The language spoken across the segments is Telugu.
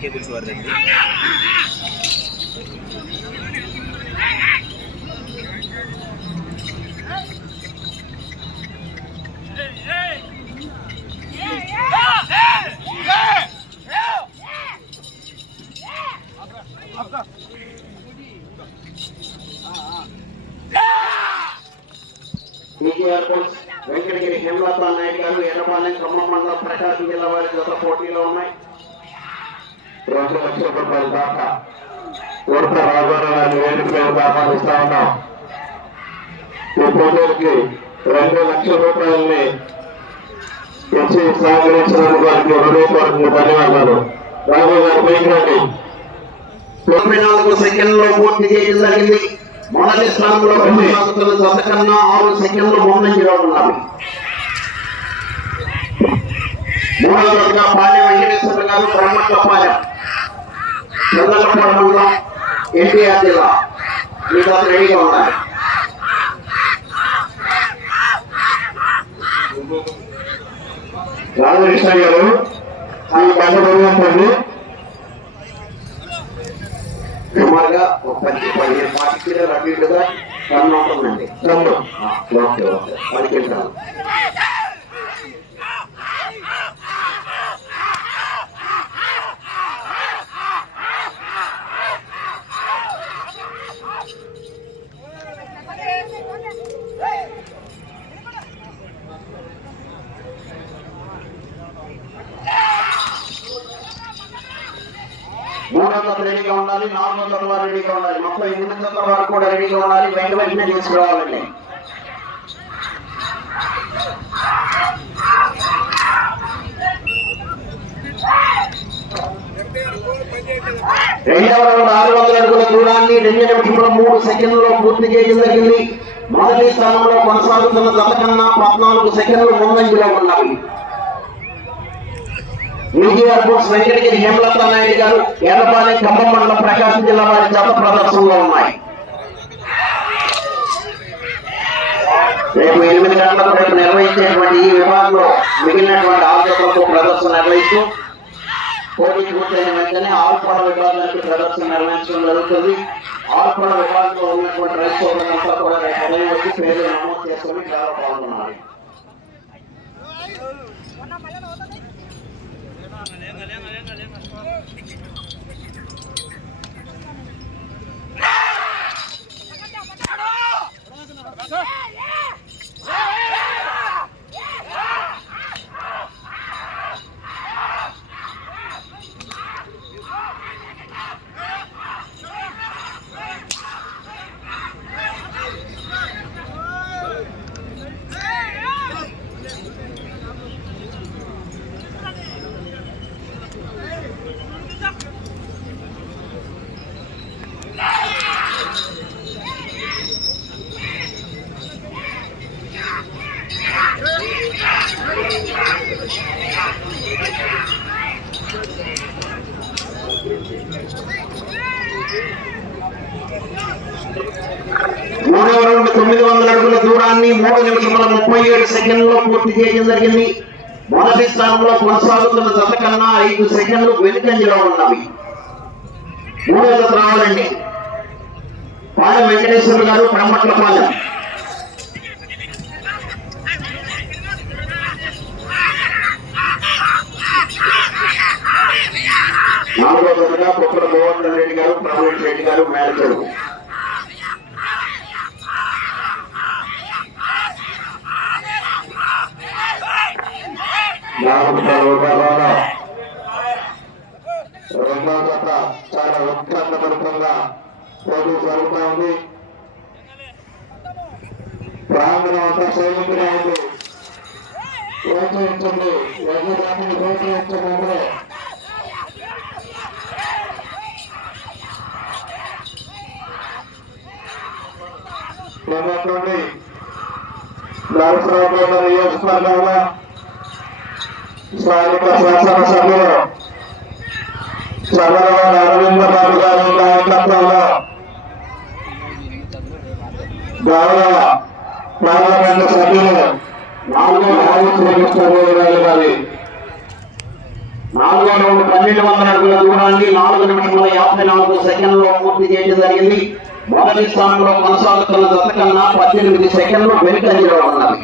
కేబుల్స్ వారండి. వెంకటగిరి హేమలత నాయుడు గారు ఎర్రపాలెం ఖమ్మం మండలం ప్రకాశం జిల్లా వారి జత పోటీలో ఉన్నాయి. 2 లక్షల రూపాయల దాకా కోట రాజారావు గారిని వేదికపై ఆహ్వానిస్తా ఉన్నాం. ఈ పోటీలకి 2 లక్షల రూపాయలని తెచ్చి సహకరించినందుకు వారికి హృదయపూర్వకంగా ధన్యవాదాలు. రాజు గారు పైకి రండి. 94 సెకండ్లో పూర్తి చేయడం జరిగింది. మొదటి స్థానంలో కొనసాగుతున్న జత కన్నా 6 సెకండ్లు ముందంజలో ఉన్నాయి. మూడవ జతగా పాలెం వెంకటేశ్వర గారు బ్రహ్మట్లపాలెం చంద్రలపాడు మండలం ఎన్టీఆర్ జిల్లా ఈ జత రెడీగా ఉన్నారు. రామకృష్ణ గారు ఈ గంట బరువుంటుంది. సుమారుగా 10-15 కిలోలు అటు ఇటుగా టన్ను ఉంటుందండి. టన్ను ఓకే ఓకే 10 కిలోలు. మూడో జత రెడీగా ఉండాలి. 4వ జత వారు రెడీగా ఉండాలి. మొత్తం 8 జతల వారు కూడా రెడీగా ఉండాలి. వెంటనే తీసుకురావాలండి. రెండవ రౌండ్ 600 అడుగుల దూరాన్ని 2 నిమిషముల 3 సెకండ్లలో పూర్తి చేయడం జరిగింది. మొదటి స్థానంలో కొనసాగుతున్న జత కన్నా 14 సెకండ్లు ముందంజలో ఉన్నాయి. వెంకటగిరి హేమలత నాయుడు గారు ఎర్రపాలెం ఖమ్మం మండలం ప్రకాశం జిల్లా వారి జత ప్రదర్శనలో ఉన్నాయి. రేపు 8 గంటలకు రేపు నిర్వహించేటువంటి ఈ విభాగంలో మిగిలినటువంటి 6 జతలకు ప్రదర్శన నిర్వహిస్తూ పోటీ పూర్తయిన వెంటనే ఆరుపడ విభాగానికి ప్రదర్శన నిర్వహించడం జరుగుతుంది. ఆరుపడ విభాగంలో ఉన్నటువంటి రైతులంతా కూడా రేపు ఉదయం వచ్చి పేర్లు నమోదు చేసుకుని చాలా పాల్గొన్నారు. మూడవ రౌండ్ 900 అడుగుల దూరాన్ని 3 నిమిషముల 37 సెకండ్లలో పూర్తి చేయడం జరిగింది. మొదటి స్థానంలో కొనసాగుతున్న జత కన్నా 5 సెకండ్లు వెనుకంజలో ఉన్నవి. మూడవ జత రావాలండి. పాలెం వెంకటేశ్వర గారు బ్రహ్మట్లపాలెం. నాలుగో జతగా కుప్పల గోవర్ధన్ రెడ్డి గారు ప్రవీణ్ రెడ్డి గారు మేనేజర్. రెండో జత చాలా ఉత్కంఠభరితంగా పోటీ జరుగుతూ ఉంది. ప్రాంగణం అంతా సైలెంట్గా ఉంది. ప్రోత్సహించండి, యజమాని ప్రోత్సహించండి. ఉన్నటువంటి నరసరావుపేట నియోజకవర్గంలో స్థానిక శాసనసభ్యులు చంద్రబాబు అరవింద బాబు గారి నాయకత్వంలో గౌరవ పార్లమెంటు సభ్యులు నాలుగో రౌండ్ 1200 అడుగుల దూరాన్ని 4 నిమిషముల 54 సెకండ్లో పూర్తి చేయడం జరిగింది. మొదటి స్థానంలో కొనసాగుతున్న జత కన్నా 18 సెకండ్లు వెనుకంజలో ఉన్నది.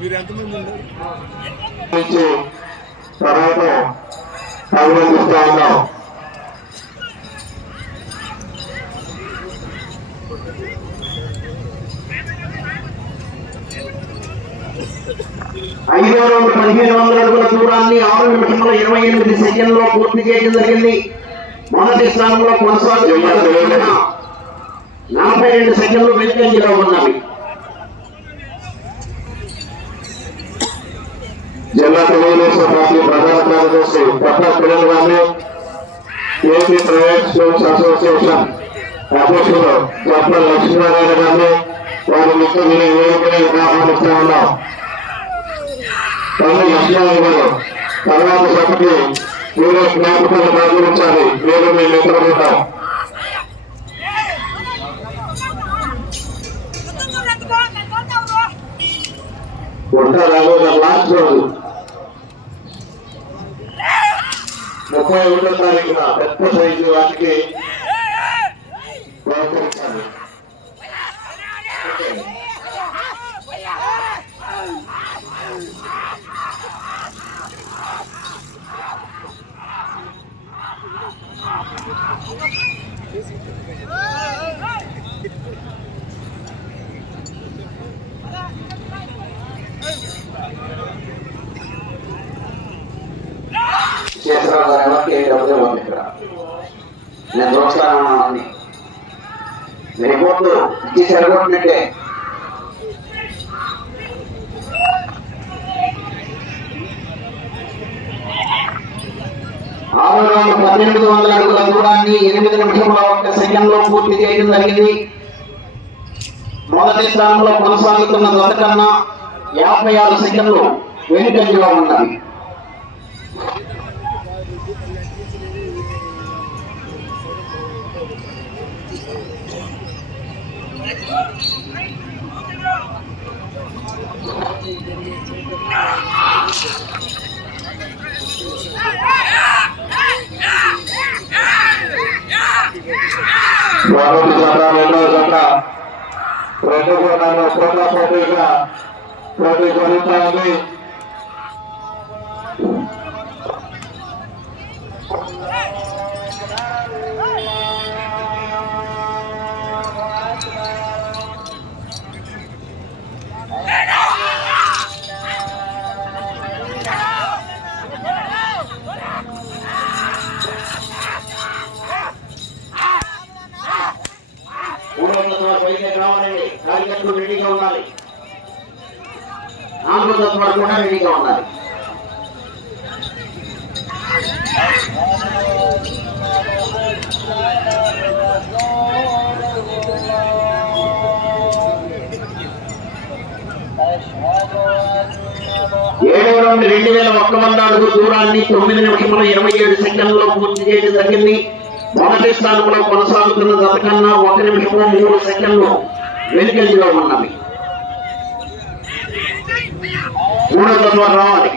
మీరు ఎంతమంది తర్వాత అభినందిస్తా ఉన్నాం. ఐదో రౌండ్ 1500 అడుగుల దూరాన్ని 6 నిమిషముల 28 సెకండ్లో పూర్తి చేయడం జరిగింది. మొదటి స్థానంలో కొనసాగుతున్న 42 సెకండ్లు వెనుకంజలో ఉన్నవి. జిల్లా తెలుగుదేశం పార్టీ ప్రధాన కార్యదర్శి ప్రతాప్ కిరణ్ గారు, ఏపీ ప్రైవేట్ స్కూల్స్ అసోసియేషన్ అధ్యక్షులు చప్పల్ లక్ష్మీనారాయణ గారు, వారి మిత్ర వేదికగా ఆహ్వానిస్తా ఉన్నాం. తల్లి లక్ష్మీనారాయణ గారు తర్వాత సభకి మీరు జ్ఞాపకాలు ప్రారంభించాలి. మీరు మీ మిత్రులు ఉంటారు. లాస్ట్ రోజు 31వ తారీఖున పెద్ద సైజు వాటికి ప్రోత్సహించాలి. నేను చూస్తాను రిపోర్ట్లు ఇచ్చి సరిపోతున్నట్టే. ఆరో రౌండ్ 1800 అడుగుల దూరాన్ని 8 నిమిషముల 1 సెకండ్లో పూర్తి చేయడం జరిగింది. మొదటి స్థానంలో కొనసాగుతున్న జత కన్నా 56 సెకండ్లు వెనుకంజలో ఉన్నది. మొదటి జత, రెండవ జత రెండు కూడా పోటాపోటీగా పోటీ జరుగుతా ఉంది. రెడీగా ఉండాలి. 4వ జత వరకు కూడా రెడీగా ఉండాలి. ఏడవ రౌండ్ 2100 అడుగుల దూరాన్ని 9 నిమిషముల 27 సెకండ్లలో పూర్తి చేయడం జరిగింది. మొదటి స్థానంలో కొనసాగుతున్న జత కన్నా 1 నిమిషము 3 సెకండ్లు వెనుకంజలో ఉన్నవి. మూడో జత రావాలి.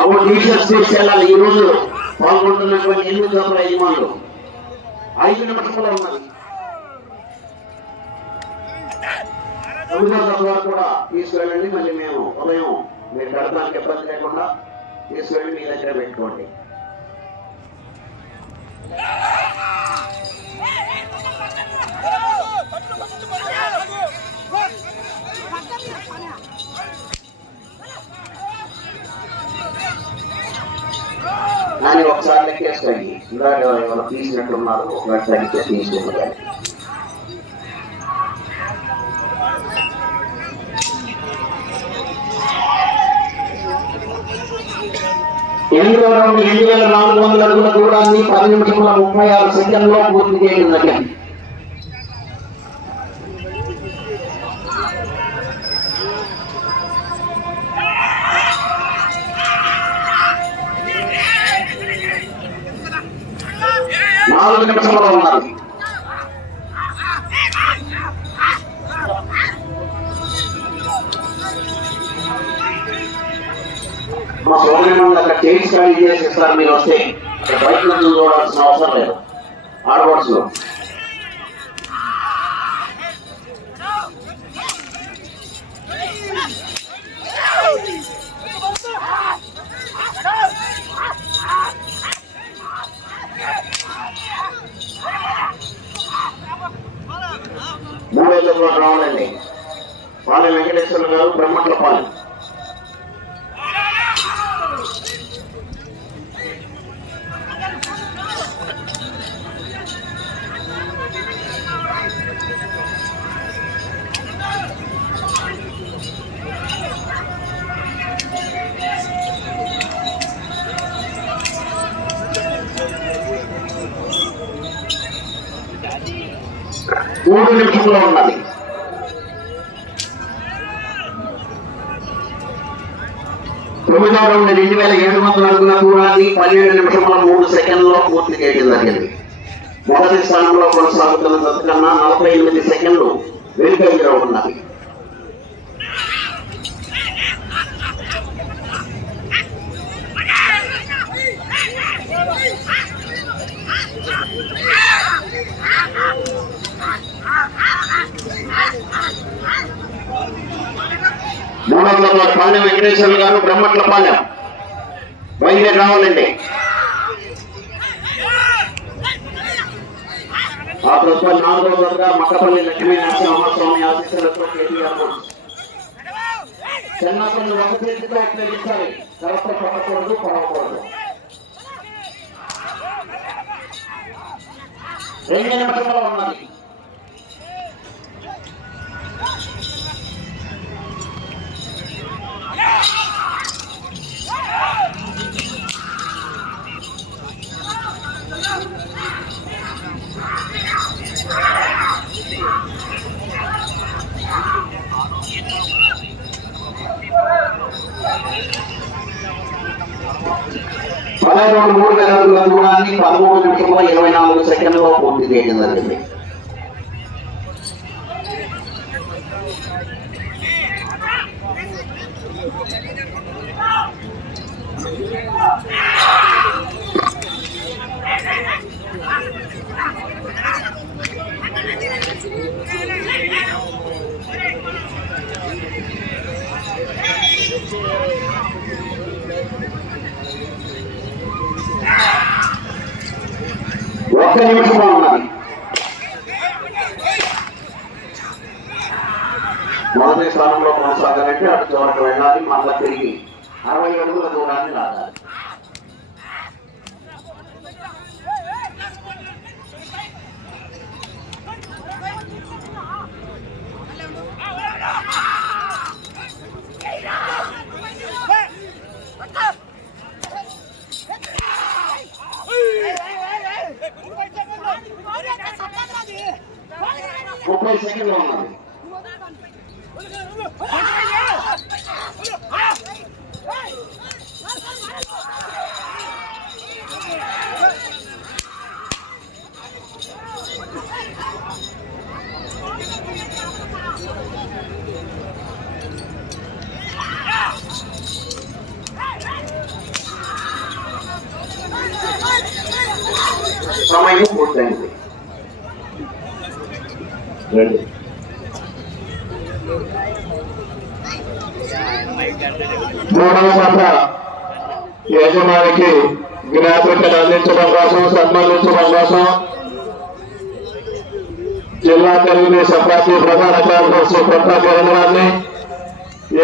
అప్పుడు టీషర్ట్స్ తీసుకెళ్ళాలి. ఈ రోజు పాల్గొంటున్నటువంటి 8 జతల యజమానులు 5 నిమిషంలో ఉన్నది. 9వ జత వరకు కూడా తీసుకెళ్ళండి. మళ్ళీ మేము ఉదయం మీరు గడపడానికి ఇబ్బంది లేకుండా తీసుకెళ్ళి మీ దగ్గర పెట్టుకోండి. కానీ ఒకసారి లెక్కేసుకోండి. ఇందాక ఎవరు తీసినట్టున్నారు, ఒకసారి తీసుకుంటారు. 8వ రౌండ్ 2400 అడుగుల దూరాన్ని 10 నిమిషముల 36 సెకండ్లో పూర్తి చేయడం జరిగింది. నాలుగు నిమిషంలో ఉన్నారు. మా సోదరిమణులు అక్కడ చైన్స్ ఖాళీ చేసి ఇస్తారు. మీరు వస్తే బైక్ నుంచి చూడాల్సిన అవసరం లేదు. ఆడబోట్స్ లో మూడేళ్ళ రావాలండి. పాలెం వెంకటేశ్వర గారు, బ్రహ్మట్లపాలెం. మూడు నిమిషంలో ఉన్నది. తొమ్మిదవ రౌండ్ 2700 అడుగుల దూరాన్ని 12 నిమిషముల 3 సెకండ్లో పూర్తి చేయడం జరిగింది. మొదటి స్థానంలో కొనసాగుతున్న కన్నా 48 సెకండ్లు వెనుకంజలో ఉన్నది. మూడవ పాలెం వెంకటేశ్వర గారు, బ్రహ్మట్లపాలెం. బయలుదేరి రావాలండి. ఆ ప్రస్తుతం 4వ వరగా మట్టపల్లి లక్ష్మీ నరసింహస్వామి ఆశీస్సులతో కేటీఆర్ చెన్నపల్లి ఒక చేతితో ఉపయోగించాలి. కలప పడకూడదు, పడవకూడదు. 2 నిమిషంలో ఉన్నది. పదహారు 3000 అడుగుల దూరాన్ని 13 నిమిషంలో 24 సెకండ్లో పూర్తి చేయడం జరిగింది. ఒక్క నిమిషంలో ఉన్నది. మొదటి స్థానంలో కొనసాగాలంటే అటు చివరికి వెళ్ళాలి. మళ్ళా తిరిగి 60 అడుగుల దూరాన్ని లాగాలి. ముప్పై సెకండ్లు ఉన్నది. సమయం పూర్తయింది. మూడవ పాత్ర యజమానికి జ్ఞాపికలు అందించడం కోసం, సన్మానించడం కోసం జిల్లా తెలుగుదేశం పార్టీ ప్రధాన కార్యదర్శి కొత్త కిరణ్ గారిని,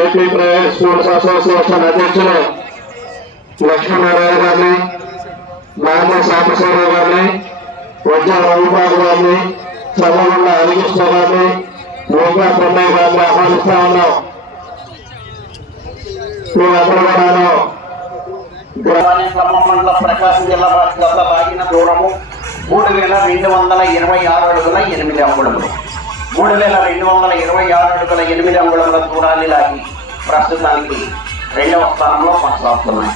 ఏపీ ప్రైవేట్ స్కూల్స్ అసోసియేషన్ అధ్యక్షులు లక్ష్మీనారాయణ గారిని, నాన్న సాంబశివరావు గారిని, వజ్ర రవిబాబు గారిని, చల్లగొండ హరికృష్ణ గారిని, మోగా బ్రహ్మయ్య గారిని ఆహ్వానిస్తా ఉన్నాం. మీరందరూ కూడా వేటపాలెం ఖమ్మం మండలం ప్రకాశం జిల్లా వారి జత లాగిన దూరము 3226 అడుగుల 8 అంగుళములు. 3226 అడుగుల 8 అంగుళముల దూరాన్ని లాగి ప్రస్తుతానికి 2వ స్థానంలో కొనసాగుతున్నాయి.